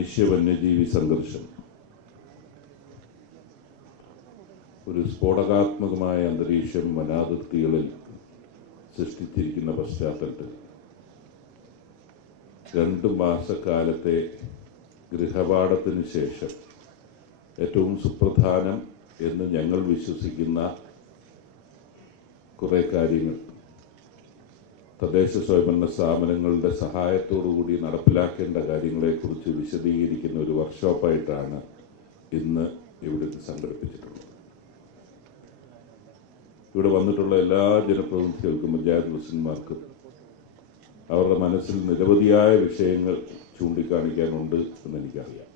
മനുഷ്യ വന്യജീവി സംഘർഷം ഒരു സ്ഫോടകാത്മകമായ അന്തരീക്ഷം വനാതിർത്തികളിൽ സൃഷ്ടിച്ചിരിക്കുന്ന പശ്ചാത്തലത്തിൽ 2 മാസക്കാലത്തെ ഗൃഹപാഠത്തിന് ശേഷം ഏറ്റവും സുപ്രധാനം എന്ന് ഞങ്ങൾ വിശ്വസിക്കുന്ന കുറേ കാര്യങ്ങൾ തദ്ദേശ സ്വയംഭരണ സ്ഥാപനങ്ങളുടെ സഹായത്തോടുകൂടി നടപ്പിലാക്കേണ്ട കാര്യങ്ങളെക്കുറിച്ച് വിശദീകരിക്കുന്ന ഒരു വർക്ക്ഷോപ്പായിട്ടാണ് ഇന്ന് ഇവിടെ സംഘടിപ്പിച്ചിട്ടുള്ളത്. ഇവിടെ വന്നിട്ടുള്ള എല്ലാ ജനപ്രതിനിധികൾക്കും പഞ്ചായത്ത് പ്രസിഡന്റുമാർക്കും അവരുടെ മനസ്സിൽ നിരവധിയായ വിഷയങ്ങൾ ചൂണ്ടിക്കാണിക്കാനുണ്ട് എന്നെനിക്കറിയാം.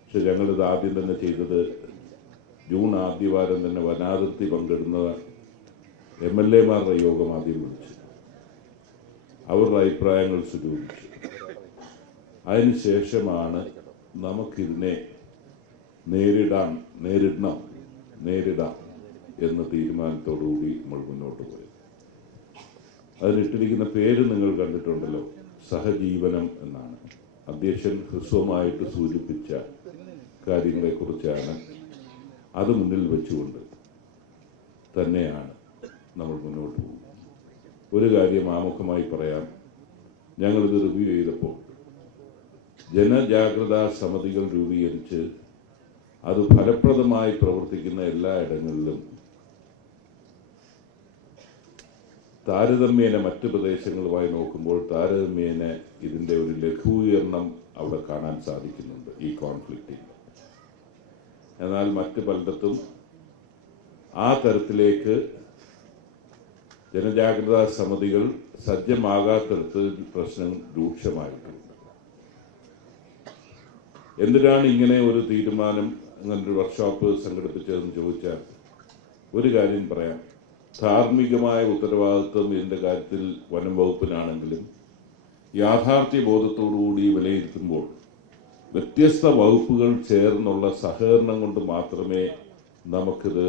പക്ഷെ ഞങ്ങളിത് ആദ്യം തന്നെ ചെയ്തത് ജൂൺ ആദ്യവാരം തന്നെ വനാതിർത്തി പങ്കിടുന്ന MLA-മാരുടെ യോഗം ആദ്യം വിളിച്ചു, അവരുടെ അഭിപ്രായങ്ങൾ സ്വരൂപിച്ചു. അതിനുശേഷമാണ് നമുക്കിതിനെ നേരിടാം എന്ന തീരുമാനത്തോടുകൂടി നമ്മൾ മുന്നോട്ട് പോയത്. അതിനിട്ടിരിക്കുന്ന പേര് നിങ്ങൾ കണ്ടിട്ടുണ്ടല്ലോ, സഹജീവനം എന്നാണ്. അധ്യക്ഷൻ ഹ്രസ്വമായിട്ട് സൂചിപ്പിച്ച കാര്യങ്ങളെക്കുറിച്ചാണ്. അത് മുന്നിൽ വെച്ചുകൊണ്ട് തന്നെയാണ് നമ്മൾ മുന്നോട്ട് പോകുന്നത്. ഒരു കാര്യം ആമുഖമായി പറയാം. ഞങ്ങളിത് റിവ്യൂ ചെയ്തപ്പോൾ ജനജാഗ്രതാ സമിതികൾ രൂപീകരിച്ച് അത് ഫലപ്രദമായി പ്രവർത്തിക്കുന്ന എല്ലായിടങ്ങളിലും താരതമ്യേന മറ്റ് പ്രദേശങ്ങളുമായി നോക്കുമ്പോൾ താരതമ്യേന ഇതിൻ്റെ ഒരു ലഘൂകരണം അവിടെ കാണാൻ സാധിക്കുന്നുണ്ട് ഈ കോൺഫ്ലിക്റ്റിൽ. എന്നാൽ മറ്റ് പലയിടത്തും ആ തരത്തിലേക്ക് ജനജാഗ്രതാ സമിതികൾ സജ്ജമാകാത്തടത്ത് പ്രശ്നം രൂക്ഷമായിട്ടുണ്ട്. എന്തിനാണ് ഇങ്ങനെ ഒരു തീരുമാനം, അങ്ങനൊരു വർക്ക്ഷോപ്പ് സംഘടിപ്പിച്ചതെന്ന് ചോദിച്ചാൽ ഒരു കാര്യം പറയാം. ധാർമ്മികമായ ഉത്തരവാദിത്വം ഇതിൻ്റെ കാര്യത്തിൽ വനം വകുപ്പിനാണെങ്കിലും യാഥാർത്ഥ്യ ബോധത്തോടുകൂടി വിലയിരുത്തുമ്പോൾ വ്യത്യസ്ത വകുപ്പുകൾ ചേർന്നുള്ള സഹകരണം കൊണ്ട് മാത്രമേ നമുക്കിത്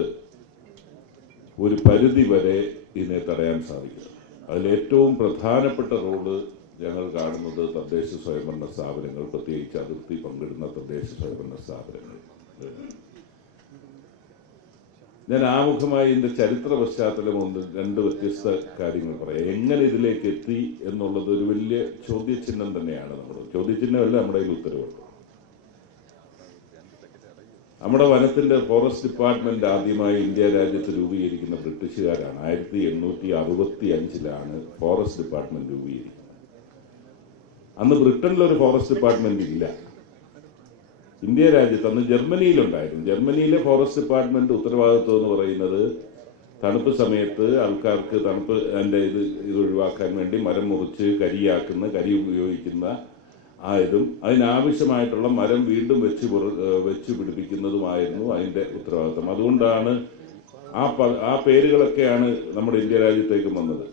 ഒരു പരിധി വരെ ഇതിനെ തടയാൻ സാധിക്കും. അതിലേറ്റവും പ്രധാനപ്പെട്ട റോള് ഞങ്ങൾ കാണുന്നത് തദ്ദേശ സ്വയംഭരണ സ്ഥാപനങ്ങൾ, പ്രത്യേകിച്ച് അതിർത്തി പങ്കിടുന്ന തദ്ദേശ സ്വയംഭരണ സ്ഥാപനങ്ങൾ. ഞാൻ ആമുഖമായി ഇതിന്റെ ചരിത്ര പശ്ചാത്തലം 2 വ്യത്യസ്ത കാര്യങ്ങൾ പറയാം. എങ്ങനെ ഇതിലേക്ക് എത്തി എന്നുള്ളത് ഒരു വലിയ ചോദ്യചിഹ്നം തന്നെയാണ്. ചോദ്യചിഹ്നമല്ല, നമ്മുടെ കയ്യിൽ ഉത്തരവുണ്ട്. നമ്മുടെ വനത്തിന്റെ ഫോറസ്റ്റ് ഡിപ്പാർട്ട്മെന്റ് ആദ്യമായി ഇന്ത്യ രാജ്യത്ത് രൂപീകരിക്കുന്ന ബ്രിട്ടീഷുകാരാണ്. 1865 ഫോറസ്റ്റ് ഡിപ്പാർട്ട്മെന്റ് രൂപീകരിക്കുന്നത്. അന്ന് ബ്രിട്ടനിലൊരു ഫോറസ്റ്റ് ഡിപ്പാർട്ട്മെന്റ് ഇല്ല. ഇന്ത്യ രാജ്യത്ത് അന്ന് ജർമ്മനിയിലുണ്ടായിരുന്നു. ജർമ്മനിയിലെ ഫോറസ്റ്റ് ഡിപ്പാർട്ട്മെന്റ് ഉത്തരവാദിത്വം എന്ന് പറയുന്നത് തണുപ്പ് സമയത്ത് ആൾക്കാർക്ക് തണുപ്പ് ഇത് ഒഴിവാക്കാൻ വേണ്ടി മരം മുറിച്ച് കരി ഉപയോഗിക്കുന്ന ആയതും അതിനാവശ്യമായിട്ടുള്ള മരം വീണ്ടും വെച്ച് പിടിപ്പിക്കുന്നതുമായിരുന്നു അതിന്റെ ഉത്തരവാദിത്വം. അതുകൊണ്ടാണ് ആ പേരുകളൊക്കെയാണ് നമ്മുടെ ഇന്ത്യ രാജ്യത്തേക്ക് വന്നത്.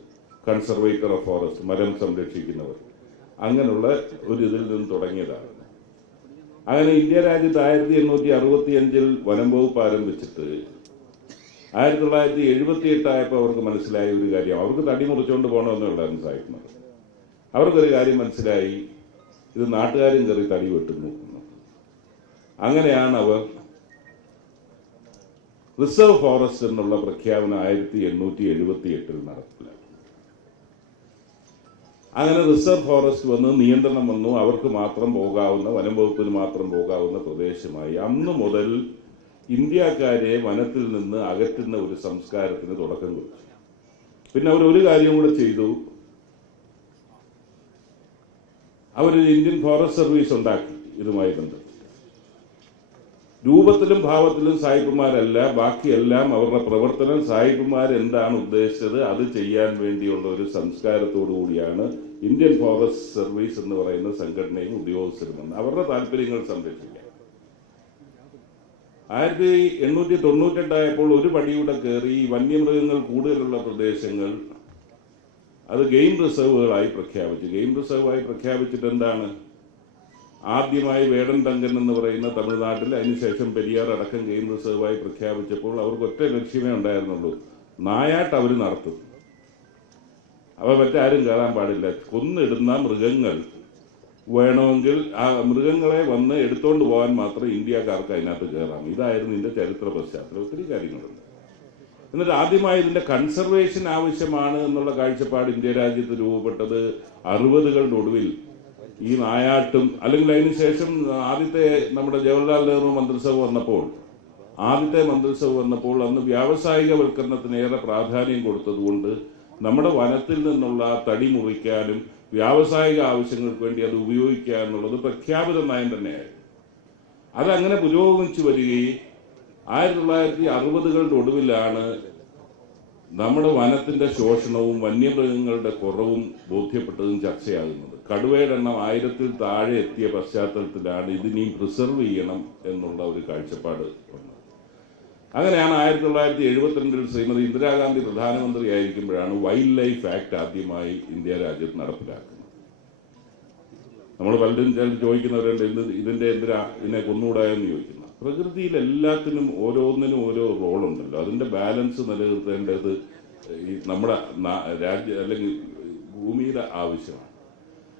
കൺസർവേറ്റർ ഓഫ് ഫോറസ്റ്റ്, മരം സംരക്ഷിക്കുന്നവർ, അങ്ങനെയുള്ള ഒരു ഇതിൽ നിന്ന് തുടങ്ങിയതാണ്. അങ്ങനെ ഇന്ത്യ രാജ്യത്ത് 1865 വനം വകുപ്പ് ആരംഭിച്ചിട്ട് 1978 ആയപ്പോൾ അവർക്ക് മനസ്സിലായ ഒരു കാര്യം, അവർക്ക് തടി മുറിച്ചുകൊണ്ട് പോകണമെന്നുള്ളായിരുന്നു സാഹിത്യം. അവർക്കൊരു കാര്യം മനസ്സിലായി, ഇത് നാട്ടുകാരും കയറി തടി വെട്ടുന്നു. അങ്ങനെയാണ് അവർ റിസർവ് ഫോറസ്റ്റ് എന്നുള്ള പ്രഖ്യാപനം 1878 നടപ്പിലാക്കി. അങ്ങനെ റിസർവ് ഫോറസ്റ്റ് വന്ന് നിയന്ത്രണം വന്നു. അവർക്ക് മാത്രം പോകാവുന്ന, വനം വകുപ്പിന് മാത്രം പോകാവുന്ന പ്രദേശമായി. അന്ന് മുതൽ ഇന്ത്യക്കാരെ വനത്തിൽ നിന്ന് അകറ്റുന്ന ഒരു സംസ്കാരത്തിന് തുടക്കം കുറിച്ചു. പിന്നെ അവരൊരു കാര്യം കൂടെ ചെയ്തു, അവരൊരു ഇന്ത്യൻ ഫോറസ്റ്റ് സർവീസ് ഉണ്ടാക്കി. ഇതുമായി ബന്ധപ്പെട്ട് രൂപത്തിലും ഭാവത്തിലും സായിപ്പുമാരല്ല, ബാക്കിയെല്ലാം അവരുടെ പ്രവർത്തനം സായിപ്പുമാർ എന്താണ് ഉദ്ദേശിച്ചത് അത് ചെയ്യാൻ വേണ്ടിയുള്ള ഒരു സംസ്കാരത്തോടു കൂടിയാണ് ഇന്ത്യൻ ഫോറസ്റ്റ് സർവീസ് എന്ന് പറയുന്ന സംഘടനയും ഉദ്യോഗസ്ഥരും വന്ന് അവരുടെ താല്പര്യങ്ങൾ സംരക്ഷിക്കാൻ. 1898 ആയപ്പോൾ ഒരു പടിയൂടെ കയറി വന്യമൃഗങ്ങൾ കൂടുതലുള്ള പ്രദേശങ്ങൾ അത് ഗെയിം റിസർവുകളായി പ്രഖ്യാപിച്ചു. ഗെയിം റിസർവായി പ്രഖ്യാപിച്ചിട്ട് എന്താണ്, ആദ്യമായി വേടൻ തങ്കൻ എന്ന് പറയുന്ന തമിഴ്നാട്ടിൽ, അതിനുശേഷം പെരിയാർ അടക്കം ഗെയിം റിസർവായി പ്രഖ്യാപിച്ചപ്പോൾ അവർക്ക് ഒറ്റ ലക്ഷ്യമേ ഉണ്ടായിരുന്നുള്ളൂ, നായാട്ട് അവർ നടത്തും. അവ മറ്റാരും കയറാൻ പാടില്ല. കൊന്നിടുന്ന മൃഗങ്ങൾ വേണമെങ്കിൽ ആ മൃഗങ്ങളെ വന്ന് എടുത്തോണ്ട് പോകാൻ മാത്രം ഇന്ത്യക്കാർക്ക് അതിനകത്ത് കയറാം. ഇതായിരുന്നു ഇതിന്റെ ചരിത്ര പശ്ചാത്തലം. ഒത്തിരി കാര്യങ്ങളുണ്ട്. എന്നിട്ട് ആദ്യമായി ഇതിന്റെ കൺസർവേഷൻ ആവശ്യമാണ് എന്നുള്ള കാഴ്ചപ്പാട് ഇന്ത്യ രാജ്യത്ത് രൂപപ്പെട്ടത് 60കളുടെ ഒടുവിൽ ഈ നായാട്ടും, അല്ലെങ്കിൽ അതിനുശേഷം ആദ്യത്തെ നമ്മുടെ ജവഹർലാൽ നെഹ്റു മന്ത്രിസഭ വന്നപ്പോൾ, അന്ന് വ്യാവസായികവൽക്കരണത്തിന് ഏറെ പ്രാധാന്യം കൊടുത്തതുകൊണ്ട് നമ്മുടെ വനത്തിൽ നിന്നുള്ള തടി മുറിക്കാനും വ്യാവസായിക ആവശ്യങ്ങൾക്ക് വേണ്ടി അത് ഉപയോഗിക്കുക എന്നുള്ളത് പ്രഖ്യാപിത നയം തന്നെയായിരുന്നു. അതങ്ങനെ പുരോഗമിച്ചു വരികയും 1960കളുടെ ഒടുവിലാണ് നമ്മുടെ വനത്തിന്റെ ശോഷണവും വന്യമൃഗങ്ങളുടെ കുറവും ബോധ്യപ്പെട്ടതും ചർച്ചയാകുന്നത്. കടുവയുടെ എണ്ണം 1000-ൽ താഴെ എത്തിയ പശ്ചാത്തലത്തിലാണ് ഇതിനെയും പ്രിസർവ് ചെയ്യണം എന്നുള്ള ഒരു കാഴ്ചപ്പാട് വന്നത്. അങ്ങനെയാണ് 1972-ൽ ശ്രീമതി ഇന്ദിരാഗാന്ധി പ്രധാനമന്ത്രിയായിരിക്കുമ്പോഴാണ് വൈൽഡ് ലൈഫ് ആക്ട് ആദ്യമായി ഇന്ത്യ രാജ്യത്ത് നടപ്പിലാക്കുന്നത്. നമ്മൾ പലരും ചോദിക്കുന്നവരുണ്ട്, ഇതിന്റെ ഇതിനെ കൊന്നുകൂടാ എന്ന് ചോദിക്കുന്ന. പ്രകൃതിയിൽ എല്ലാത്തിനും ഓരോന്നിനും ഓരോ റോളുണ്ടല്ലോ. അതിന്റെ ബാലൻസ് നിലനിർത്തേണ്ടത് ഈ നമ്മുടെ രാജ്യ അല്ലെങ്കിൽ ഭൂമിയുടെ ആവശ്യമാണ്.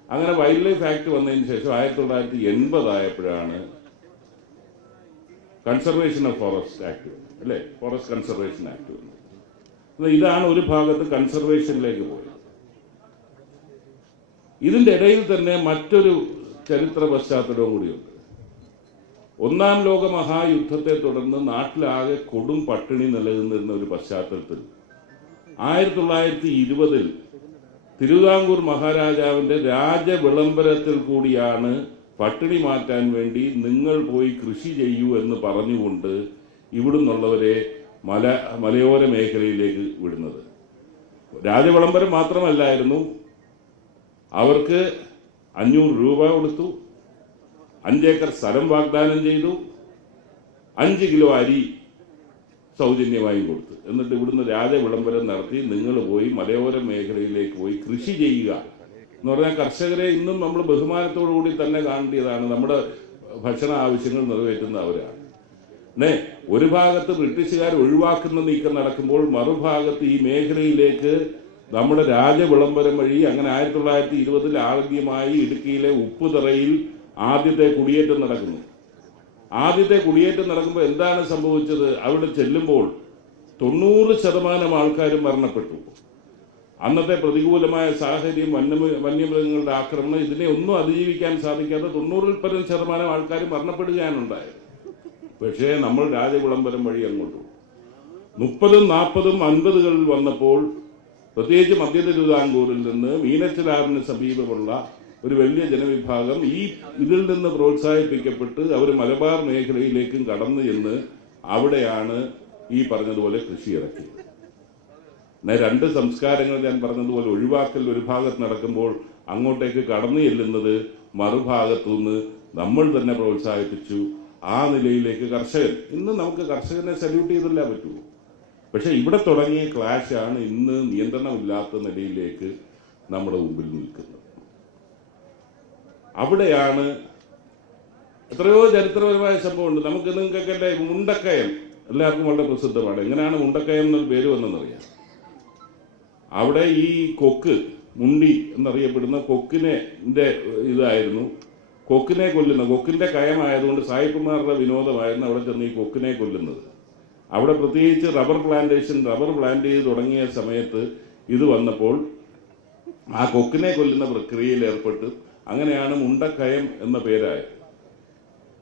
അങ്ങനെ വൈൽഡ് ലൈഫ് ആക്ട് വന്നതിന് ശേഷം 1980 ആയപ്പോഴാണ് കൺസർവേഷൻ ഓഫ് ഫോറസ്റ്റ് ആക്ട് വന്നത്, അല്ലേ? ഫോറസ്റ്റ് കൺസർവേഷൻ ആക്ട് വന്നത്. ഇതാണ് ഒരു ഭാഗത്ത് കൺസർവേഷനിലേക്ക് പോയത്. ഇതിന്റെ ഇടയിൽ തന്നെ മറ്റൊരു ചരിത്ര പശ്ചാത്തലവും കൂടിയുണ്ട്. 1-ാം ലോക മഹായുദ്ധത്തെ തുടർന്ന് നാട്ടിലാകെ കൊടും പട്ടിണി നിലനിന്നിരുന്ന ഒരു പശ്ചാത്തലത്തിൽ 1920-ൽ തിരുവിതാംകൂർ മഹാരാജാവിന്റെ രാജവിളംബരത്തിൽ കൂടിയാണ് പട്ടിണി മാറ്റാൻ വേണ്ടി നിങ്ങൾ പോയി കൃഷി ചെയ്യൂ എന്ന് പറഞ്ഞുകൊണ്ട് ഇവിടുന്നുള്ളവരെ മലയോര മേഖലയിലേക്ക് വിടുന്നത്. രാജവിളംബരം മാത്രമല്ലായിരുന്നു, അവർക്ക് 500 രൂപ കൊടുത്തു, 5 ഏക്കർ സ്ഥലം വാഗ്ദാനം ചെയ്തു, 5 കിലോ അരി സൗജന്യമായും കൊടുത്തു. എന്നിട്ട് ഇവിടുന്ന് രാജവിളംബരം നടത്തി നിങ്ങൾ പോയി മലയോര മേഖലയിലേക്ക് പോയി കൃഷി ചെയ്യുക എന്ന് പറഞ്ഞാൽ കർഷകരെ ഇന്നും നമ്മൾ ബഹുമാനത്തോടു കൂടി തന്നെ കാണേണ്ടതാണ്. നമ്മുടെ ഭക്ഷണ ആവശ്യങ്ങൾ നിറവേറ്റുന്ന അവരാണ്. ഒരു ഭാഗത്ത് ബ്രിട്ടീഷുകാർ ഒഴിവാക്കുന്ന നീക്കം നടക്കുമ്പോൾ മറുഭാഗത്ത് ഈ മേഖലയിലേക്ക് നമ്മുടെ രാജവിളംബരം വഴി അങ്ങനെ 1920-ൽ ആദ്യമായി ഇടുക്കിയിലെ ഉപ്പുതറയിൽ ആദ്യത്തെ കുടിയേറ്റം നടക്കുന്നു. നടക്കുമ്പോൾ എന്താണ് സംഭവിച്ചത്? അവിടെ ചെല്ലുമ്പോൾ 90% ആൾക്കാരും മരണപ്പെട്ടു. അന്നത്തെ പ്രതികൂലമായ സാഹചര്യം, വന്യമൃഗങ്ങളുടെ ആക്രമണം, ഇതിനെ ഒന്നും അതിജീവിക്കാൻ സാധിക്കാതെ 90% ആൾക്കാർ മരണപ്പെടുകയാണ് ഉണ്ടായത്. പക്ഷേ നമ്മൾ രാജവിളംബരം വഴി അങ്ങോട്ട് 30-ഉം 40-ഉം 50-കളിൽ വന്നപ്പോൾ പ്രത്യേകിച്ച് മധ്യ തിരുവിതാംകൂറിൽ നിന്ന് മീനച്ചിലാറിന് സമീപമുള്ള ഒരു വലിയ ജനവിഭാഗം ഇതിൽ നിന്ന് പ്രോത്സാഹിപ്പിക്കപ്പെട്ട് അവർ മലബാർ മേഖലയിലേക്കും കടന്നു ചെന്ന് അവിടെയാണ് ഈ പറഞ്ഞതുപോലെ കൃഷി ഇറക്കിയത്. രണ്ട് സംസ്കാരങ്ങൾ ഞാൻ പറഞ്ഞതുപോലെ ഒഴിവാക്കൽ ഒരു ഭാഗത്ത് നടക്കുമ്പോൾ അങ്ങോട്ടേക്ക് കടന്നു ചെല്ലുന്നത് മറുഭാഗത്തുനിന്ന് നമ്മൾ തന്നെ പ്രോത്സാഹിപ്പിച്ചു. ആ നിലയിലേക്ക് കർഷകൻ, ഇന്ന് നമുക്ക് കർഷകനെ സല്യൂട്ട് ചെയ്തല്ലേ പറ്റൂ. പക്ഷെ ഇവിടെ തുടങ്ങിയ ക്ലാഷാണ് ഇന്ന് നിയന്ത്രണമില്ലാത്ത നിലയിലേക്ക് നമ്മുടെ മുമ്പിൽ നിൽക്കുന്നത്. അവിടെയാണ് എത്രയോ ചരിത്രപരമായ സംഭവമുണ്ട്. നിങ്ങൾക്കൊക്കെ മുണ്ടക്കയം എല്ലാവർക്കും വളരെ പ്രസിദ്ധമാണ്. എങ്ങനെയാണ് മുണ്ടക്കയം എന്നൊരു പേര് വന്നെന്നറിയാം. അവിടെ ഈ കൊക്ക്, മുണ്ടി എന്നറിയപ്പെടുന്ന കൊക്കിനെ ഇതായിരുന്നു. കൊക്കിനെ കൊല്ലുന്ന, കൊക്കിന്റെ കയമായതുകൊണ്ട് സായിപ്പുമാരുടെ വിനോദമായിരുന്നു അവിടെ ചെന്ന് ഈ കൊക്കിനെ കൊല്ലുന്നത്. അവിടെ പ്രത്യേകിച്ച് റബ്ബർ പ്ലാന്റ് ചെയ്ത് തുടങ്ങിയ സമയത്ത് ഇത് വന്നപ്പോൾ ആ കൊക്കിനെ കൊല്ലുന്ന പ്രക്രിയയിൽ ഏർപ്പെട്ട് അങ്ങനെയാണ് മുണ്ടക്കയം എന്ന പേരായത്.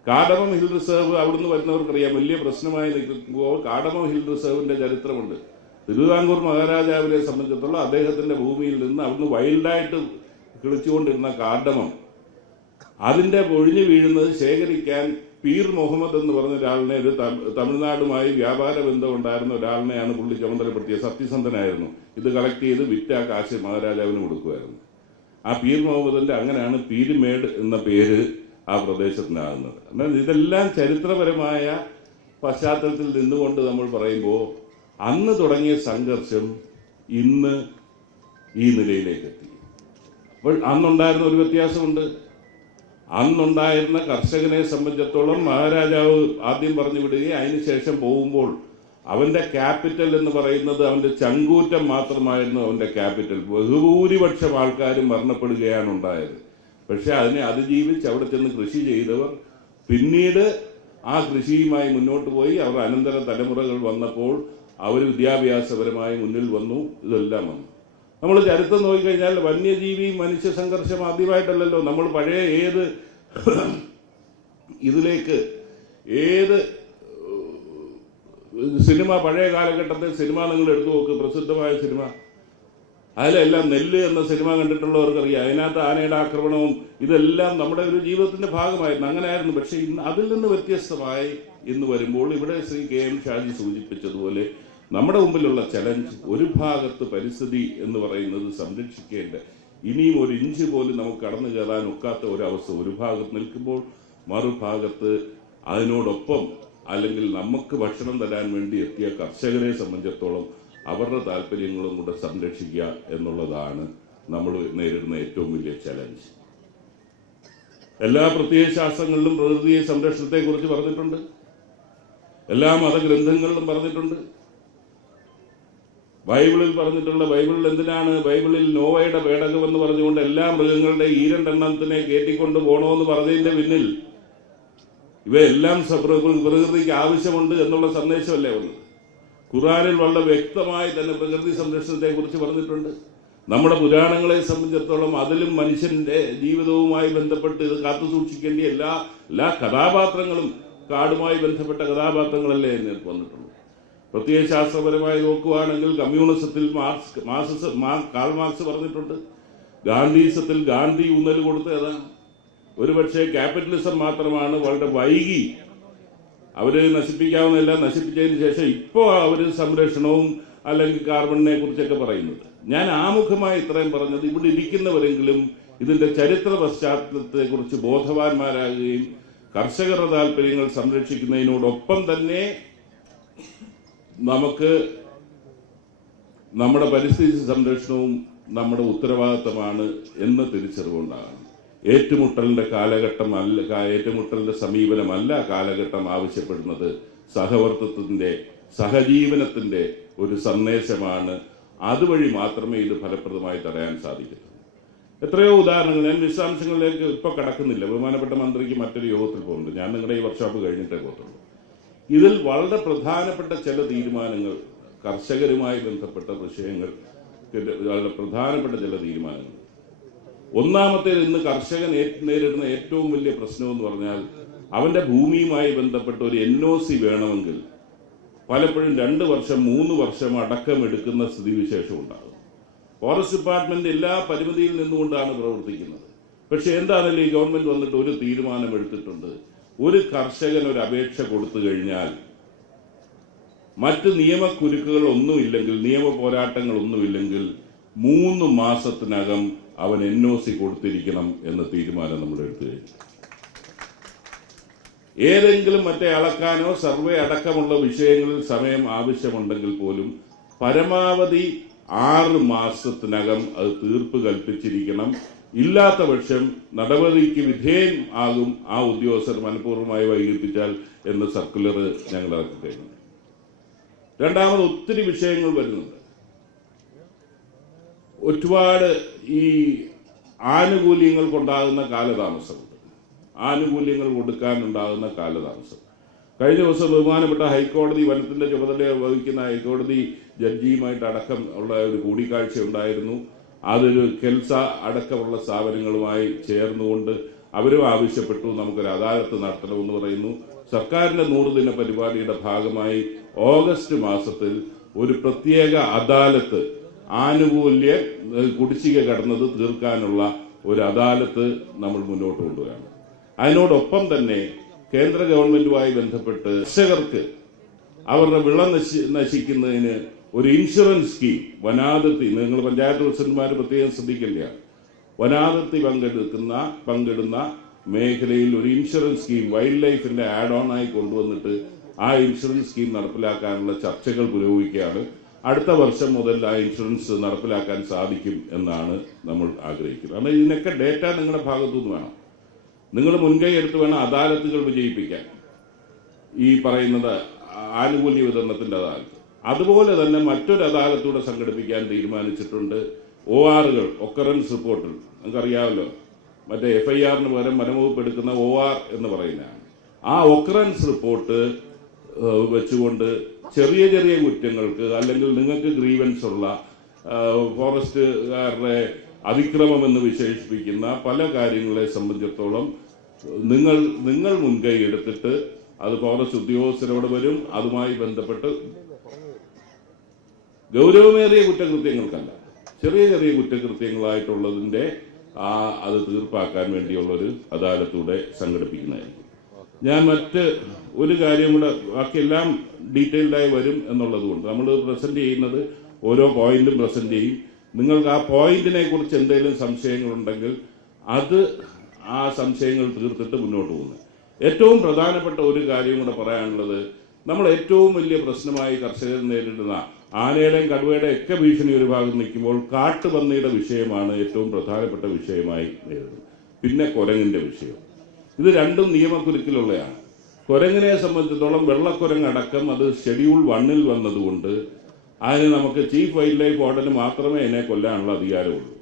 കാടമം ഹിൽ റിസർവ് അവിടുന്ന് വരുന്നവർക്കറിയാം, വലിയ പ്രശ്നമായി നിൽക്കുമ്പോൾ കാടമം ഹിൽ റിസർവിന്റെ ചരിത്രമുണ്ട്. തിരുവിതാംകൂർ മഹാരാജാവിനെ സംബന്ധിച്ചിടത്തോളം അദ്ദേഹത്തിന്റെ ഭൂമിയിൽ നിന്ന് അവിടുന്ന് വൈൽഡായിട്ട് കിളിച്ചുകൊണ്ടിരുന്ന കാടമം, അതിന്റെ പൊഴിഞ്ഞു വീഴുന്നത് ശേഖരിക്കാൻ പീർ മുഹമ്മദ് എന്ന് പറഞ്ഞ ഒരാളിനെ, ഒരു തമിഴ്നാടുമായി വ്യാപാര ബന്ധം ഉണ്ടായിരുന്ന ഒരാളിനെയാണ് പുള്ളി ചുമതലപ്പെടുത്തിയത്. സത്യസന്ധനായിരുന്നു. ഇത് കളക്ട് ചെയ്ത് വിറ്റ കാശ് മഹാരാജാവിന് കൊടുക്കുമായിരുന്നു. ആ പീർ മുഹമ്മദിന്റെ അങ്ങനെയാണ് പീരുമേട് എന്ന പേര് ആ പ്രദേശത്തിനാകുന്നത്. എന്നാൽ ഇതെല്ലാം ചരിത്രപരമായ പശ്ചാത്തലത്തിൽ നിന്നുകൊണ്ട് നമ്മൾ പറയുമ്പോൾ അന്ന് തുടങ്ങിയ സംഘർഷം ഇന്ന് ഈ നിലയിലേക്ക് എത്തി. അപ്പോൾ അന്നുണ്ടായിരുന്ന ഒരു വ്യത്യാസമുണ്ട്. അന്നുണ്ടായിരുന്ന കർഷകനെ സംബന്ധിച്ചിടത്തോളം മഹാരാജാവ് ആദ്യം പറഞ്ഞു വിടുകയും അതിനുശേഷം പോകുമ്പോൾ അവന്റെ ക്യാപിറ്റൽ എന്ന് പറയുന്നത് അവന്റെ ചങ്കൂറ്റം മാത്രമായിരുന്നു. അവന്റെ ക്യാപിറ്റൽ ബഹുഭൂരിപക്ഷം ആൾക്കാരും മരണപ്പെടുകയാണ് ഉണ്ടായത്. പക്ഷെ അതിനെ അതിജീവിച്ച് അവിടെ ചെന്ന് കൃഷി ചെയ്തവർ പിന്നീട് ആ കൃഷിയുമായി മുന്നോട്ട് പോയി. അവർ അനന്തര തലമുറകൾ വന്നപ്പോൾ അവർ വിദ്യാഭ്യാസപരമായി മുന്നിൽ വന്നു. ഇതെല്ലാം വന്നു. നമ്മൾ ചരിത്രം നോക്കിക്കഴിഞ്ഞാൽ വന്യജീവി മനുഷ്യ സംഘർഷം ആദ്യമായിട്ടല്ലല്ലോ. നമ്മൾ പഴയ ഏത് ഇതിലേക്ക് ഏത് സിനിമ, പഴയ കാലഘട്ടത്തെ സിനിമ നിങ്ങൾ എടുത്തു നോക്ക്, പ്രസിദ്ധമായ സിനിമ, അതിലെല്ലാം നെല്ല് എന്ന സിനിമ കണ്ടിട്ടുള്ളവർക്കറിയാം. അതിനകത്ത് ആനയുടെ ആക്രമണവും ഇതെല്ലാം നമ്മുടെ ഒരു ജീവിതത്തിന്റെ ഭാഗമായിരുന്നു. അങ്ങനെയായിരുന്നു. പക്ഷെ ഇന്ന് അതിൽ നിന്ന് വ്യത്യസ്തമായി ഇന്ന് വരുമ്പോൾ ഇവിടെ ശ്രീ KM ഷാജി സൂചിപ്പിച്ചതുപോലെ നമ്മുടെ മുമ്പിലുള്ള ചലഞ്ച്, ഒരു ഭാഗത്ത് പരിസ്ഥിതി എന്ന് പറയുന്നത് സംരക്ഷിക്കേണ്ട, ഇനിയും ഒരു ഇഞ്ച് പോലും നമുക്ക് കടന്നു കയറാൻ ഒക്കാത്ത ഒരവസ്ഥ ഒരു ഭാഗത്ത് നിൽക്കുമ്പോൾ, മറുഭാഗത്ത് അതിനോടൊപ്പം അല്ലെങ്കിൽ നമുക്ക് ഭക്ഷണം തരാൻ വേണ്ടി എത്തിയ കർഷകരെ സംബന്ധിച്ചിടത്തോളം അവരുടെ താല്പര്യങ്ങളും കൂടെ സംരക്ഷിക്കുക എന്നുള്ളതാണ് നമ്മൾ നേരിടുന്ന ഏറ്റവും വലിയ ചലഞ്ച്. എല്ലാ പ്രത്യയശാസ്ത്രങ്ങളിലും പ്രകൃതിയെ സംരക്ഷണത്തെക്കുറിച്ച് പറഞ്ഞിട്ടുണ്ട്. എല്ലാ മതഗ്രന്ഥങ്ങളിലും പറഞ്ഞിട്ടുണ്ട്. ബൈബിളിൽ പറഞ്ഞിട്ടുള്ള, ബൈബിളിൽ എന്തിനാണ്, ബൈബിളിൽ നോവയുടെ പേടകമെന്ന് പറഞ്ഞുകൊണ്ട് എല്ലാ മൃഗങ്ങളുടെ ഈ 2 എണ്ണത്തിനെ കയറ്റിക്കൊണ്ട് പോകണമെന്ന് പറഞ്ഞതിന്റെ പിന്നിൽ ഇവയെല്ലാം പ്രകൃതിക്ക് ആവശ്യമുണ്ട് എന്നുള്ള സന്ദേശമല്ലേ വന്നത്. ഖുർആനിൽ വളരെ വ്യക്തമായി തന്നെ പ്രകൃതി സംരക്ഷണത്തെ കുറിച്ച് പറഞ്ഞിട്ടുണ്ട്. നമ്മുടെ പുരാണങ്ങളെ സംബന്ധിച്ചിടത്തോളം അതിലും മനുഷ്യന്റെ ജീവിതവുമായി ബന്ധപ്പെട്ട് ഇത് കാത്തു സൂക്ഷിക്കേണ്ട എല്ലാ കഥാപാത്രങ്ങളും കാടുമായി ബന്ധപ്പെട്ട കഥാപാത്രങ്ങളല്ലേ വന്നിട്ടുള്ളൂ. പ്രത്യയശാസ്ത്രപരമായി നോക്കുകയാണെങ്കിൽ കമ്മ്യൂണിസത്തിൽ കാൾ മാർക്സ് പറഞ്ഞിട്ടുണ്ട്. ഗാന്ധിസത്തിൽ ഗാന്ധി ഊന്നൽ കൊടുത്തതാണ്. ഒരുപക്ഷെ ക്യാപിറ്റലിസം മാത്രമാണ് വളരെ വൈകി അവര് നശിപ്പിക്കാവുന്നതെല്ലാം നശിപ്പിച്ചതിന് ശേഷം ഇപ്പോൾ അവർ സംരക്ഷണവും അല്ലെങ്കിൽ കാർബണിനെ കുറിച്ചൊക്കെ പറയുന്നത്. ഞാൻ ആമുഖമായി ഇത്രയും പറഞ്ഞത് ഇവിടെ ഇരിക്കുന്നവരെങ്കിലും ഇതിന്റെ ചരിത്ര പശ്ചാത്തലത്തെ കുറിച്ച് ബോധവാന്മാരാകുകയും കർഷകരുടെ താല്പര്യങ്ങൾ സംരക്ഷിക്കുന്നതിനോടൊപ്പം തന്നെ നമുക്ക് നമ്മുടെ പരിസ്ഥിതി സംരക്ഷണവും നമ്മുടെ ഉത്തരവാദിത്തമാണ് എന്ന തിരിച്ചറിവുണ്ടാകണം. ഏറ്റുമുട്ടലിന്റെ കാലഘട്ടമല്ല, ഏറ്റുമുട്ടലിന്റെ സമീപനമല്ല കാലഘട്ടം ആവശ്യപ്പെടുന്നത്. സഹവർത്തിത്വത്തിന്റെ, സഹജീവനത്തിന്റെ ഒരു സന്ദേശമാണ്. അതുവഴി മാത്രമേ ഇത് ഫലപ്രദമായി തടയാൻ സാധിക്കൂ. എത്രയോ ഉദാഹരണങ്ങൾ, ഞാൻ വിശദാംശങ്ങളിലേക്ക് ഇപ്പൊ കടക്കുന്നില്ല. ബഹുമാനപ്പെട്ട മന്ത്രിക്ക് മറ്റൊരു യോഗത്തിൽ പോകുന്നുണ്ട്. ഞാൻ നിങ്ങളുടെ ഈ വർക്ക്ഷോപ്പ് കഴിഞ്ഞിട്ടേ പോകത്തുള്ളൂ. ഇതിൽ വളരെ പ്രധാനപ്പെട്ട ചില തീരുമാനങ്ങൾ, കർഷകരുമായി ബന്ധപ്പെട്ട വിഷയങ്ങൾ, വളരെ പ്രധാനപ്പെട്ട ചില തീരുമാനങ്ങൾ. ഒന്നാമത്തേത്, ഇന്ന് കർഷകൻ നേരിടുന്ന ഏറ്റവും വലിയ പ്രശ്നം എന്ന് പറഞ്ഞാൽ അവന്റെ ഭൂമിയുമായി ബന്ധപ്പെട്ട ഒരു NOC വേണമെങ്കിൽ പലപ്പോഴും 2 വർഷം 3 വർഷം അടക്കമെടുക്കുന്ന സ്ഥിതിവിശേഷം ഉണ്ടാകും. ഫോറസ്റ്റ് ഡിപ്പാർട്ട്മെന്റ് എല്ലാ പരിമിതിയിൽ നിന്നുകൊണ്ടാണ് പ്രവർത്തിക്കുന്നത്. പക്ഷെ എന്താണല്ലോ ഈ ഗവൺമെന്റ് വന്നിട്ട് ഒരു തീരുമാനം എടുത്തിട്ടുണ്ട്. ഒരു കർഷകൻ ഒരു അപേക്ഷ കൊടുത്തു കഴിഞ്ഞാൽ മറ്റ് നിയമക്കുരുക്കുകൾ ഒന്നുമില്ലെങ്കിൽ, നിയമ പോരാട്ടങ്ങളൊന്നുമില്ലെങ്കിൽ 3 മാസത്തിനകം അവൻ NOC കൊടുത്തിരിക്കണം എന്ന തീരുമാനം നമ്മൾ എടുത്തു കഴിഞ്ഞു. ഏതെങ്കിലും മറ്റേ അളക്കാനോ സർവേ അടക്കമുള്ള വിഷയങ്ങളിൽ സമയം ആവശ്യമുണ്ടെങ്കിൽ പോലും പരമാവധി 6 മാസത്തിനകം അത് തീർപ്പ് കൽപ്പിച്ചിരിക്കണം. ഇല്ലാത്ത പക്ഷം നടപടിക്ക് വിധേയൻ ആകും ആ ഉദ്യോഗസ്ഥർ മനഃപൂർവ്വമായി വൈകിപ്പിച്ചാൽ എന്ന് സർക്കുലർ ഞങ്ങൾ ഇറക്കി കഴിഞ്ഞു. രണ്ടാമത്, ഒത്തിരി വിഷയങ്ങൾ വരുന്നുണ്ട്. ഒരുപാട് ഈ ആനുകൂല്യങ്ങൾക്കുണ്ടാകുന്ന കാലതാമസമുണ്ട്. ആനുകൂല്യങ്ങൾ കൊടുക്കാനുണ്ടാകുന്ന കാലതാമസം. കഴിഞ്ഞ ദിവസം ബഹുമാനപ്പെട്ട ഹൈക്കോടതി വനത്തിന്റെ ചുമതല വഹിക്കുന്ന ഹൈക്കോടതി ജഡ്ജിയുമായിട്ട് അടക്കം ഉള്ള ഒരു കൂടിക്കാഴ്ച ഉണ്ടായിരുന്നു. അതൊരു കെൽസ അടക്കമുള്ള സ്ഥാപനങ്ങളുമായി ചേർന്നുകൊണ്ട് അവരും ആവശ്യപ്പെട്ടു നമുക്കൊരു അദാലത്ത് നടത്തണമെന്ന് പറയുന്നു. സർക്കാരിന്റെ 100 ദിന പരിപാടിയുടെ ഭാഗമായി ഓഗസ്റ്റ് മാസത്തിൽ ഒരു പ്രത്യേക അദാലത്ത്, ആനുകൂല്യ കുടിശ്ശിക കടന്നത് തീർക്കാനുള്ള ഒരു അദാലത്ത് നമ്മൾ മുന്നോട്ട് കൊണ്ടുവരികയാണ്. അതിനോടൊപ്പം തന്നെ കേന്ദ്ര ഗവൺമെന്റുമായി ബന്ധപ്പെട്ട് കർഷകർക്ക് അവരുടെ വിള നശിക്കുന്നതിന് ഒരു ഇൻഷുറൻസ് സ്കീം, വനാതിർത്തി, നിങ്ങൾ പഞ്ചായത്ത് പ്രസിഡന്റുമാർ പ്രത്യേകം ശ്രദ്ധിക്കേണ്ടതാണ്. വനാതിർത്തി പങ്കിടുന്ന മേഖലയിൽ ഒരു ഇൻഷുറൻസ് സ്കീം വൈൽഡ് ലൈഫിന്റെ ആഡ് ഓൺ ആയി കൊണ്ടുവന്നിട്ട് ആ ഇൻഷുറൻസ് സ്കീം നടപ്പിലാക്കാനുള്ള ചർച്ചകൾ പുരോഗമിക്കുകയാണ്. അടുത്ത വർഷം മുതൽ ആ ഇൻഷുറൻസ് നടപ്പിലാക്കാൻ സാധിക്കും എന്നാണ് നമ്മൾ ആഗ്രഹിക്കുന്നത്. കാരണം ഇതിനൊക്കെ ഡേറ്റ നിങ്ങളുടെ ഭാഗത്തുനിന്ന് വേണം. നിങ്ങൾ മുൻകൈ എടുത്ത് വേണം അദാലത്തുകൾ വിജയിപ്പിക്കാൻ. ഈ പറയുന്നത് ആനുകൂല്യ വിതരണത്തിന്റെ അദാലത്ത്. അതുപോലെ തന്നെ മറ്റൊരു അദാലത്തൂടെ സംഘടിപ്പിക്കാൻ തീരുമാനിച്ചിട്ടുണ്ട്. ORകൾ, ഒക്കറൻസ് റിപ്പോർട്ടുകൾ, നിങ്ങൾക്കറിയാമല്ലോ, മറ്റേ FIR-ന് പകരം വനംവകുപ്പ് എടുക്കുന്ന OR എന്ന് പറയുന്നതാണ്. ആ ഒക്കറൻസ് റിപ്പോർട്ട് വെച്ചുകൊണ്ട് ചെറിയ ചെറിയ കുറ്റങ്ങൾക്ക് അല്ലെങ്കിൽ നിങ്ങൾക്ക് ഗ്രീവൻസ് ഉള്ള ഫോറസ്റ്റുകാരുടെ അതിക്രമം എന്ന് വിശേഷിപ്പിക്കുന്ന പല കാര്യങ്ങളെ സംബന്ധിച്ചിടത്തോളം നിങ്ങൾ മുൻകൈ എടുത്തിട്ട് അത് ഫോറസ്റ്റ് ഉദ്യോഗസ്ഥരോട് വരും. അതുമായി ബന്ധപ്പെട്ട് ഗൗരവമേറിയ കുറ്റകൃത്യങ്ങൾക്കല്ല, ചെറിയ ചെറിയ കുറ്റകൃത്യങ്ങളായിട്ടുള്ളതിൻ്റെ അത് തീർപ്പാക്കാൻ വേണ്ടിയുള്ളൊരു അദാലത്തൂടെ സംഘടിപ്പിക്കുന്നതായിരിക്കും. ഞാൻ മറ്റ് ഒരു കാര്യം കൂടെ, ബാക്കിയെല്ലാം ഡീറ്റെയിൽഡായി വരും എന്നുള്ളത് കൊണ്ട് നമ്മൾ പ്രസന്റ് ചെയ്യുന്നത് ഓരോ പോയിന്റും പ്രസന്റ് ചെയ്യും. നിങ്ങൾക്ക് ആ പോയിന്റിനെ കുറിച്ച് എന്തെങ്കിലും സംശയങ്ങളുണ്ടെങ്കിൽ ആ സംശയങ്ങൾ തീർത്തിട്ട് മുന്നോട്ട് പോകുന്നത്. ഏറ്റവും പ്രധാനപ്പെട്ട ഒരു കാര്യം കൂടെ പറയാനുള്ളത്, നമ്മൾ ഏറ്റവും വലിയ പ്രശ്നമായി കർഷകർ നേരിടുന്ന ആനയുടെയും കടുവയുടെയും ഒക്കെ ഭീഷണി ഒരു ഭാഗത്ത് നിൽക്കുമ്പോൾ കാട്ടുപന്നിയുടെ വിഷയമാണ് ഏറ്റവും പ്രധാനപ്പെട്ട വിഷയമായി നേരിടുന്നത്. പിന്നെ കുരങ്ങിന്റെ വിഷയം, ഇത് രണ്ടും നിയമക്കുരുക്കിലുള്ളതാണ്. കുരങ്ങിനെ സംബന്ധിച്ചിടത്തോളം വെള്ളക്കുരങ്ങടക്കം അത് ഷെഡ്യൂൾ 1-ൽ വന്നതുകൊണ്ട് അതിന് നമുക്ക് ചീഫ് വൈൽഡ് ലൈഫ് വാർഡന് മാത്രമേ ഇതിനെ കൊല്ലാനുള്ള അധികാരമുള്ളൂ.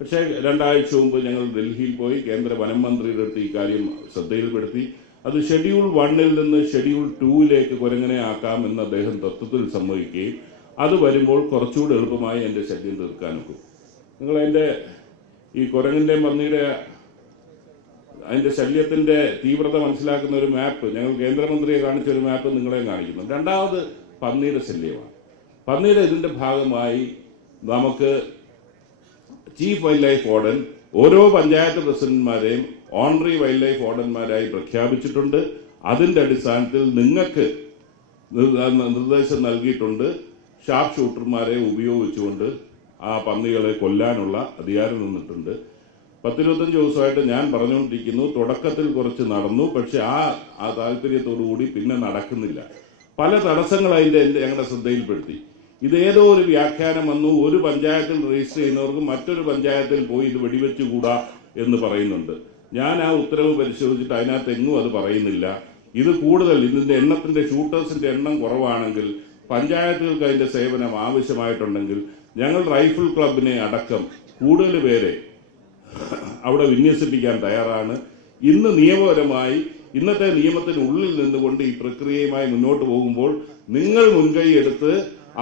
പക്ഷേ 2 ആഴ്ച മുമ്പ് ഞങ്ങൾ ഡൽഹിയിൽ പോയി കേന്ദ്ര വനം മന്ത്രിയുടെ അടുത്ത് ഈ കാര്യം ശ്രദ്ധയിൽപ്പെടുത്തി. അത് ഷെഡ്യൂൾ 1-ൽ നിന്ന് ഷെഡ്യൂൾ 2-ലേക്ക് കുരങ്ങനെ ആക്കാമെന്ന് അദ്ദേഹം തത്വത്തിൽ സമ്മതിക്കുകയും അത് വരുമ്പോൾ കുറച്ചുകൂടി എളുപ്പമായി എൻ്റെ ശല്യം തീർക്കാനൊക്കെ. നിങ്ങൾ ഈ കുരങ്ങിൻ്റെ പന്നിയുടെ അതിൻ്റെ ശല്യത്തിൻ്റെ തീവ്രത മനസ്സിലാക്കുന്ന ഒരു മാപ്പ് ഞങ്ങൾ കേന്ദ്രമന്ത്രിയെ കാണിച്ച ഒരു മാപ്പ് നിങ്ങളെ കാണിക്കുന്നു. രണ്ടാമത് പന്നിയുടെ ശല്യമാണ്. പന്നിയുടെ ഇതിൻ്റെ ഭാഗമായി നമുക്ക് ചീഫ് വൈൽഡ് ലൈഫ് വാർഡൻ ഓരോ പഞ്ചായത്ത് പ്രസിഡന്റ്മാരെയും ഓണററി വൈൽഡ് ലൈഫ് വാർഡന്മാരായി പ്രഖ്യാപിച്ചിട്ടുണ്ട്. അതിൻ്റെ അടിസ്ഥാനത്തിൽ നിങ്ങൾക്ക് നിർദ്ദേശം നൽകിയിട്ടുണ്ട്. ഷാർപ്പ് ഷൂട്ടർമാരെ ഉപയോഗിച്ചുകൊണ്ട് ആ പന്നികളെ കൊല്ലാനുള്ള അധികാരം നിന്നിട്ടുണ്ട്. 10-25 ദിവസമായിട്ട് ഞാൻ പറഞ്ഞുകൊണ്ടിരിക്കുന്നു. തുടക്കത്തിൽ കുറച്ച് നടന്നു, പക്ഷെ ആ താല്പര്യത്തോടുകൂടി പിന്നെ നടക്കുന്നില്ല. പല തടസ്സങ്ങൾ ഞങ്ങളുടെ ശ്രദ്ധയിൽപ്പെടുത്തി. ഇതേതോ ഒരു വ്യാഖ്യാനം വന്നു. ഒരു പഞ്ചായത്തിൽ രജിസ്റ്റർ ചെയ്യുന്നവർക്ക് മറ്റൊരു പഞ്ചായത്തിൽ പോയി ഇത് വെടിവെച്ചുകൂടാ എന്ന് പറയുന്നുണ്ട്. ഞാൻ ആ ഉത്തരവ് പരിശോധിച്ചിട്ട് അതിനകത്ത് എങ്ങും അത് പറയുന്നില്ല. ഇത് കൂടുതൽ ഇതിന്റെ എണ്ണത്തിന്റെ ഷൂട്ടേഴ്സിന്റെ എണ്ണം കുറവാണെങ്കിൽ പഞ്ചായത്തുകൾക്ക് അതിന്റെ സേവനം ആവശ്യമായിട്ടുണ്ടെങ്കിൽ ഞങ്ങൾ റൈഫിൾ ക്ലബിനെ അടക്കം കൂടുതൽ പേരെ അവിടെ വിന്യസിപ്പിക്കാൻ തയ്യാറാണ്. ഇന്ന് നിയമപരമായി ഇന്നത്തെ നിയമത്തിനുള്ളിൽ നിന്നുകൊണ്ട് ഈ പ്രക്രിയയുമായി മുന്നോട്ട് പോകുമ്പോൾ നിങ്ങൾ മുൻകൈ എടുത്ത്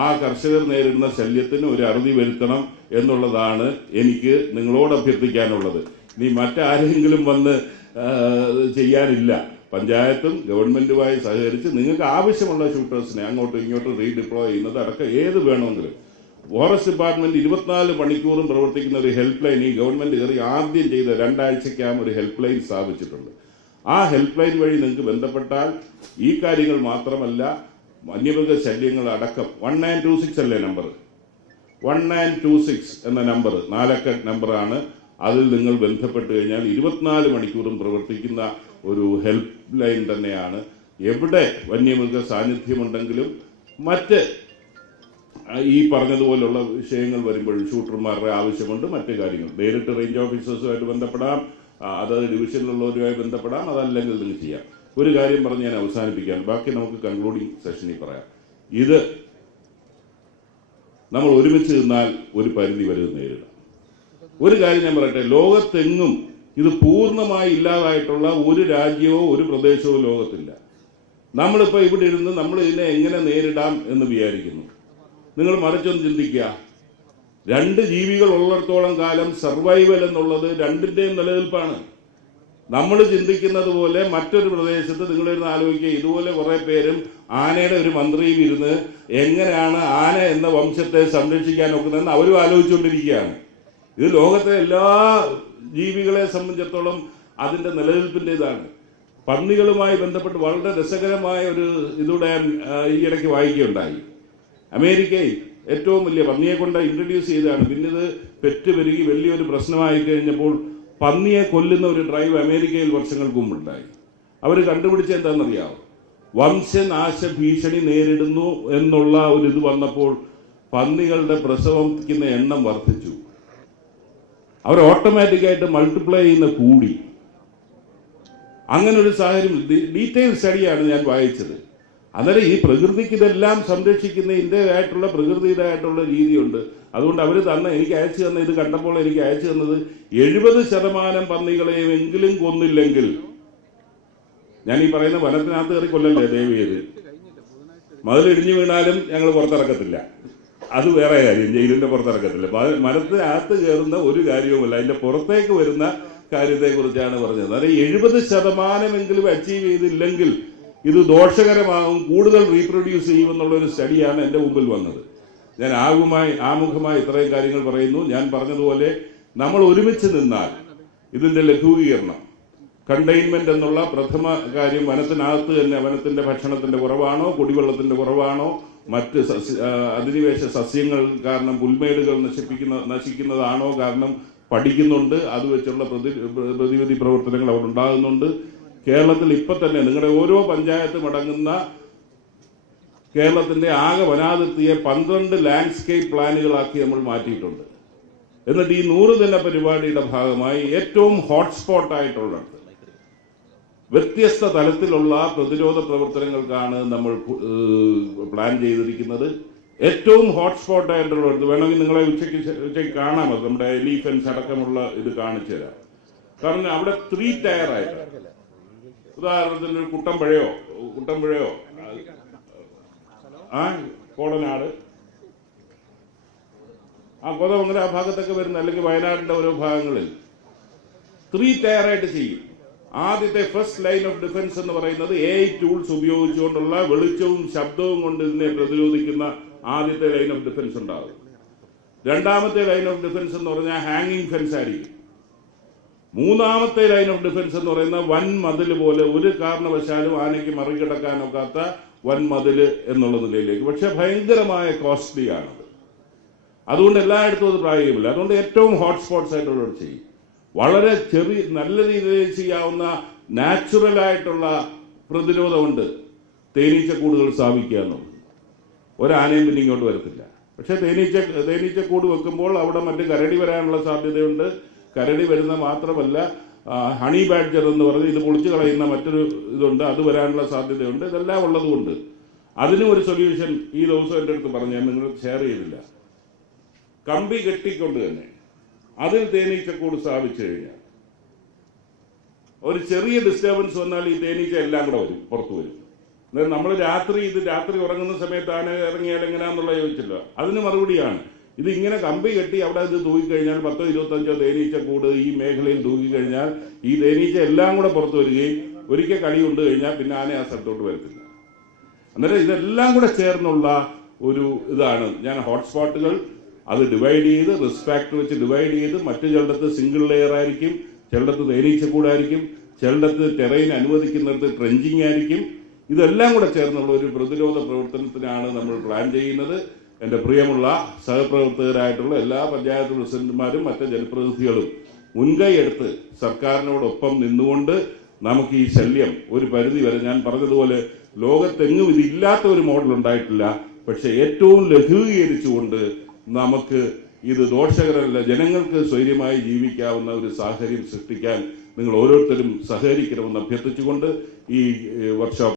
ആ കർഷകർ നേരിടുന്ന ശല്യത്തിന് ഒരു അറുതി വരുത്തണം എന്നുള്ളതാണ് എനിക്ക് നിങ്ങളോട് അഭ്യർത്ഥിക്കാനുള്ളത്. ഇനി മറ്റാരെങ്കിലും വന്ന് ചെയ്യാനില്ല. പഞ്ചായത്തും ഗവൺമെന്റുമായി സഹകരിച്ച് നിങ്ങൾക്ക് ആവശ്യമുള്ള ഷൂട്ടേഴ്സിനെ അങ്ങോട്ടും ഇങ്ങോട്ടും റീഡിപ്ലോയ് ചെയ്യുന്നത് അടക്കം ഏത് വേണമെങ്കിലും ഫോറസ്റ്റ് ഡിപ്പാർട്ട്മെന്റ് 24 മണിക്കൂറും പ്രവർത്തിക്കുന്ന ഒരു ഹെൽപ്പ് ലൈൻ ഈ ഗവൺമെന്റ് കയറി ആദ്യം ചെയ്ത 2 ആഴ്ചയ്ക്കകം ഒരു ഹെൽപ്പ് ലൈൻ സ്ഥാപിച്ചിട്ടുണ്ട്. ആ ഹെൽപ്പ് ലൈൻ വഴി നിങ്ങൾക്ക് ബന്ധപ്പെട്ടാൽ ഈ കാര്യങ്ങൾ മാത്രമല്ല വന്യമൃഗ ശല്യങ്ങൾ അടക്കം 1926 അല്ലേ നമ്പർ, 1926 എന്ന നമ്പർ 4 നമ്പറാണ്. അതിൽ നിങ്ങൾ ബന്ധപ്പെട്ട് കഴിഞ്ഞാൽ 24 മണിക്കൂറും പ്രവർത്തിക്കുന്ന ഒരു ഹെൽപ്പ് ലൈൻ തന്നെയാണ്. എവിടെ വന്യമൃഗ സാന്നിധ്യമുണ്ടെങ്കിലും മറ്റ് ഈ പറഞ്ഞതുപോലുള്ള വിഷയങ്ങൾ വരുമ്പോൾ ഷൂട്ടർമാരുടെ ആവശ്യമുണ്ട്. മറ്റു കാര്യങ്ങൾ നേരിട്ട് റേഞ്ച് ഓഫീസേഴ്സുമായിട്ട് ബന്ധപ്പെടാം, അതത് ഡിവിഷനിലുള്ളവരുമായി ബന്ധപ്പെടാം, അതല്ലെങ്കിൽ നിങ്ങൾ ചെയ്യാം. ഒരു കാര്യം പറഞ്ഞ് ഞാൻ അവസാനിപ്പിക്കാൻ, ബാക്കി നമുക്ക് കൺക്ലൂഡിങ് സെഷനിൽ പറയാം. ഇത് നമ്മൾ ഒരുമിച്ച് നിന്നാൽ ഒരു പരിധി വരെ നേരിടാം. ഒരു കാര്യം ഞാൻ പറയട്ടെ, ലോകത്തെങ്ങും ഇത് പൂർണ്ണമായി ഇല്ലാതായിട്ടുള്ള ഒരു രാജ്യമോ ഒരു പ്രദേശമോ ലോകത്തില്ല. നമ്മളിപ്പോൾ ഇവിടെ ഇരുന്ന് നമ്മൾ ഇതിനെ എങ്ങനെ നേരിടാം എന്ന് വിചാരിക്കുന്നു. നിങ്ങൾ മറിച്ചൊന്ന് ചിന്തിക്കുക. 2 ജീവികൾ ഉള്ളിടത്തോളം കാലം സർവൈവൽ എന്നുള്ളത് 2ന്റെയും നിലനിൽപ്പാണ്. നമ്മൾ ചിന്തിക്കുന്നത് പോലെ മറ്റൊരു പ്രദേശത്ത് നിങ്ങളിരുന്ന് ആലോചിക്കുക, ഇതുപോലെ കുറെ പേരും ആനയുടെ ഒരു മന്ത്രിയും ഇരുന്ന് എങ്ങനെയാണ് ആന എന്ന വംശത്തെ സംരക്ഷിക്കാൻ ഒക്കുന്നതെന്ന് അവരും ആലോചിച്ചുകൊണ്ടിരിക്കുകയാണ്. ഇത് ലോകത്തെ എല്ലാ ജീവികളെ സംബന്ധിച്ചിടത്തോളം അതിന്റെ നിലനിൽപ്പിൻ്റെതാണ്. പന്നികളുമായി ബന്ധപ്പെട്ട് വളരെ രസകരമായ ഒരു ഇതൂടെ ഈയിടയ്ക്ക് വായിക്കുകയുണ്ടായി. അമേരിക്കയിൽ ഏറ്റവും വലിയ പന്നിയെ കൊണ്ട് ഇൻട്രൊഡ്യൂസ് ചെയ്തതാണ്. പിന്നെ ഇത് പെറ്റുപെരുകി വലിയൊരു പ്രശ്നമായി കഴിഞ്ഞപ്പോൾ പന്നിയെ കൊല്ലുന്ന ഒരു ഡ്രൈവ് അമേരിക്കയിൽ വർഷങ്ങൾക്ക് മുമ്പുണ്ടായി. അവർ കണ്ടുപിടിച്ച എന്താണെന്നറിയാമോ? വംശനാശ ഭീഷണി നേരിടുന്നു എന്നുള്ള ഒരു ഇത് വന്നപ്പോൾ പന്നികളുടെ പ്രസവിക്കുന്ന എണ്ണം വർദ്ധിച്ചു. അവർ ഓട്ടോമാറ്റിക്കായിട്ട് മൾട്ടിപ്ലൈ ചെയ്യുന്ന കൂടി. അങ്ങനെ ഒരു സാഹചര്യം ഡീറ്റെയിൽ സ്റ്റഡിയാണ് ഞാൻ വായിച്ചത്. അന്നേരം ഈ പ്രകൃതിക്ക് ഇതെല്ലാം സംരക്ഷിക്കുന്നതിൻ്റെതായിട്ടുള്ള പ്രകൃതിയുടേതായിട്ടുള്ള രീതിയുണ്ട്. അതുകൊണ്ട് അവർ എനിക്ക് അയച്ചു തന്ന ഇത് കണ്ടപ്പോൾ എനിക്ക് അയച്ചു തന്നത് 70% പന്നികളെയും എങ്കിലും കൊന്നില്ലെങ്കിൽ, ഞാൻ ഈ പറയുന്ന വനത്തിനകത്ത് കയറി കൊല്ലല്ലേ ദയവ് ചെയ്ത്, മതിലിടിഞ്ഞു വീണാലും ഞങ്ങൾ പുറത്തിറക്കത്തില്ല, അത് വേറെ കാര്യം, ജയിലിന്റെ പുറത്തിറക്കത്തില്ല. മരത്തിനകത്ത് കയറുന്ന ഒരു കാര്യവുമല്ല, അതിന്റെ പുറത്തേക്ക് വരുന്ന കാര്യത്തെക്കുറിച്ചാണ് പറഞ്ഞത്. അതായത് 70% അച്ചീവ് ചെയ്തില്ലെങ്കിൽ ഇത് ദോഷകരമാകും, കൂടുതൽ റീപ്രൊഡ്യൂസ് ചെയ്യുമെന്നുള്ളൊരു സ്റ്റഡിയാണ് എൻ്റെ മുമ്പിൽ വന്നത്. ഞാൻ ആമുഖമായി ഇത്രയും കാര്യങ്ങൾ പറയുന്നു. ഞാൻ പറഞ്ഞതുപോലെ നമ്മൾ ഒരുമിച്ച് നിന്നാൽ ഇതിന്റെ ലഘൂകീകരണം, കണ്ടെയ്ൻമെന്റ് എന്നുള്ള പ്രഥമ കാര്യം, വനത്തിനകത്ത് തന്നെ വനത്തിന്റെ ഭക്ഷണത്തിന്റെ കുറവാണോ, കുടിവെള്ളത്തിന്റെ കുറവാണോ, മറ്റ് അധിനിവേശ സസ്യങ്ങൾ കാരണം പുൽമേടുകൾ നശിക്കുന്നതാണോ കാരണം പഠിക്കുന്നുണ്ട്. അത് വെച്ചുള്ള പ്രതിവിധി പ്രവർത്തനങ്ങൾ അവിടെ ഉണ്ടാകുന്നുണ്ട്. കേരളത്തിൽ ഇപ്പൊ തന്നെ നിങ്ങളുടെ ഓരോ പഞ്ചായത്തും അടങ്ങുന്ന കേരളത്തിന്റെ ആകെ വനാതിർത്തിയെ 12 ലാൻഡ്സ്കേപ്പ് പ്ലാനുകളാക്കി നമ്മൾ മാറ്റിയിട്ടുണ്ട്. എന്നിട്ട് ഈ 100 ദിന പരിപാടിയുടെ ഭാഗമായി ഏറ്റവും ഹോട്ട്സ്പോട്ടായിട്ടുള്ള വ്യത്യസ്ത തലത്തിലുള്ള പ്രതിരോധ പ്രവർത്തനങ്ങൾക്കാണ് നമ്മൾ പ്ലാൻ ചെയ്തിരിക്കുന്നത്. ഏറ്റവും ഹോട്ട്സ്പോട്ടായിട്ടുള്ളത് വേണമെങ്കിൽ നിങ്ങളെ ഉച്ചയ്ക്ക് കാണാമോ, നമ്മുടെ എലിഫൻസ് അടക്കമുള്ള ഇത് കാണിച്ചു തരാം. കാരണം അവിടെ 3 ടയർ ആയിട്ട്, ഉദാഹരണത്തിന് ഒരു കുട്ടമ്പുഴയോ കോടനാട്, കൊതമംഗലം ആ ഭാഗത്തൊക്കെ വരുന്ന, അല്ലെങ്കിൽ വയനാടിന്റെ ഓരോ ഭാഗങ്ങളിൽ 3 ടയറായിട്ട് ചെയ്യും. ആദ്യത്തെ ഫസ്റ്റ് ലൈൻ ഓഫ് ഡിഫൻസ് എന്ന് പറയുന്നത് AI ടൂൾസ് ഉപയോഗിച്ചുകൊണ്ടുള്ള വെളിച്ചവും ശബ്ദവും കൊണ്ട് ഇതിനെ പ്രതിരോധിക്കുന്ന ആദ്യത്തെ ലൈൻ ഓഫ് ഡിഫൻസ് ഉണ്ടാകും. രണ്ടാമത്തെ ലൈൻ ഓഫ് ഡിഫൻസ് എന്ന് പറഞ്ഞാൽ ഹാങ്ങിങ് ഫെൻസ് ആയിരിക്കും. മൂന്നാമത്തെ ലൈൻ ഓഫ് ഡിഫൻസ് എന്ന് പറയുന്ന വൻ മതിൽ പോലെ, ഒരു കാരണവശാലും ആനയ്ക്ക് മറികടക്കാനൊക്കാത്ത വൻ മതിൽ എന്നുള്ള നിലയിലേക്ക്. പക്ഷെ ഭയങ്കരമായ കോസ്റ്റ്ലി ആണത്. അതുകൊണ്ട് എല്ലായിടത്തും അത് പ്രായോഗികമില്ല. അതുകൊണ്ട് ഏറ്റവും ഹോട്ട്സ്പോട്ട്സ് ആയിട്ടുള്ളവർ ചെയ്യും. വളരെ നല്ല രീതിയിൽ ചെയ്യാവുന്ന നാച്ചുറൽ ആയിട്ടുള്ള പ്രതിരോധമുണ്ട്. തേനീച്ചക്കൂടുകൾ സ്ഥാപിക്കുക എന്നുള്ളത്. ഒരാനയും പിന്നെ ഇങ്ങോട്ട് വരത്തില്ല. പക്ഷെ തേനീച്ചക്കൂട് വെക്കുമ്പോൾ അവിടെ മറ്റ് കരടി വരാനുള്ള സാധ്യതയുണ്ട്. കരടി വരുന്ന മാത്രമല്ല, ഹണി ബാഡ്ജർ എന്ന് പറഞ്ഞ് ഇത് പൊളിച്ചു കളയുന്ന മറ്റൊരു ഇതുണ്ട്, അത് വരാനുള്ള സാധ്യതയുണ്ട്. ഇതെല്ലാം ഉള്ളതുകൊണ്ട് അതിനും ഒരു സൊല്യൂഷൻ ഈ ദിവസം എൻ്റെ അടുത്ത് പറഞ്ഞു, ഞാൻ നിങ്ങൾ ഷെയർ ചെയ്തില്ല. കമ്പി കെട്ടിക്കൊണ്ട് തന്നെ അതിൽ തേനീച്ചക്കൂട് സ്ഥാപിച്ചു കഴിഞ്ഞാൽ ഒരു ചെറിയ ഡിസ്റ്റർബൻസ് വന്നാൽ ഈ തേനീച്ച എല്ലാം കൂടെ വരും, പുറത്തു വരും. നമ്മൾ രാത്രി ഉറങ്ങുന്ന സമയത്ത് ആന ഇറങ്ങിയാൽ എങ്ങനെയാണെന്നുള്ള ചോദിച്ചല്ലോ, അതിന് മറുപടിയാണ്. ഇത് ഇങ്ങനെ കമ്പി കെട്ടി അവിടെ ഇത് തൂക്കിക്കഴിഞ്ഞാൽ 10-25 തേനീച്ചക്കൂട് ഈ മേഖലയിൽ തൂക്കിക്കഴിഞ്ഞാൽ ഈ തേനീച്ച എല്ലാം കൂടെ പുറത്തു വരികയും ഒരിക്കൽ കടി കൊണ്ടു കഴിഞ്ഞാൽ പിന്നെ ആന ആ സ്ഥലത്തോട്ട് വരത്തില്ല. അന്നേരം ഇതെല്ലാം കൂടെ ചേർന്നുള്ള ഒരു ഇതാണ് ഞാൻ ഹോട്ട്സ്പോട്ടുകൾ അത് ഡിവൈഡ് ചെയ്ത്, റിസ്ക് ഫാക്ടർ വെച്ച് ഡിവൈഡ് ചെയ്ത്, മറ്റു ചിലടത്ത് സിംഗിൾ ലെയർ ആയിരിക്കും, ചിലടത്ത് തേനീച്ചക്കൂടായിരിക്കും, ചിലടത്ത് ടെറൈൻ അനുവദിക്കുന്നിടത്ത് ട്രെഞ്ചിങ് ആയിരിക്കും. ഇതെല്ലാം കൂടെ ചേർന്നുള്ള ഒരു പ്രതിരോധ പ്രവർത്തനത്തിനാണ് നമ്മൾ പ്ലാൻ ചെയ്യുന്നത്. എൻ്റെ പ്രിയമുള്ള സഹപ്രവർത്തകരായിട്ടുള്ള എല്ലാ പഞ്ചായത്ത് പ്രസിഡന്റുമാരും മറ്റ് ജനപ്രതിനിധികളും മുൻകൈ എടുത്ത് സർക്കാരിനോടൊപ്പം നിന്നുകൊണ്ട് നമുക്ക് ഈ ശല്യം ഒരു പരിധി വരെ, ഞാൻ പറഞ്ഞതുപോലെ ലോകത്തെങ്ങും ഇതില്ലാത്ത ഒരു മോഡൽ ഉണ്ടായിട്ടില്ല. പക്ഷെ ഏറ്റവും ലഘൂകരിച്ചുകൊണ്ട് നമുക്ക് ഇത് ദോഷകരമല്ല, ജനങ്ങൾക്ക് സ്വൈര്യമായി ജീവിക്കാവുന്ന ഒരു സാഹചര്യം സൃഷ്ടിക്കാൻ നിങ്ങൾ ഓരോരുത്തരും സഹകരിക്കണമെന്ന് അഭ്യർത്ഥിച്ചുകൊണ്ട് ഈ വർക്ക്ഷോപ്പ്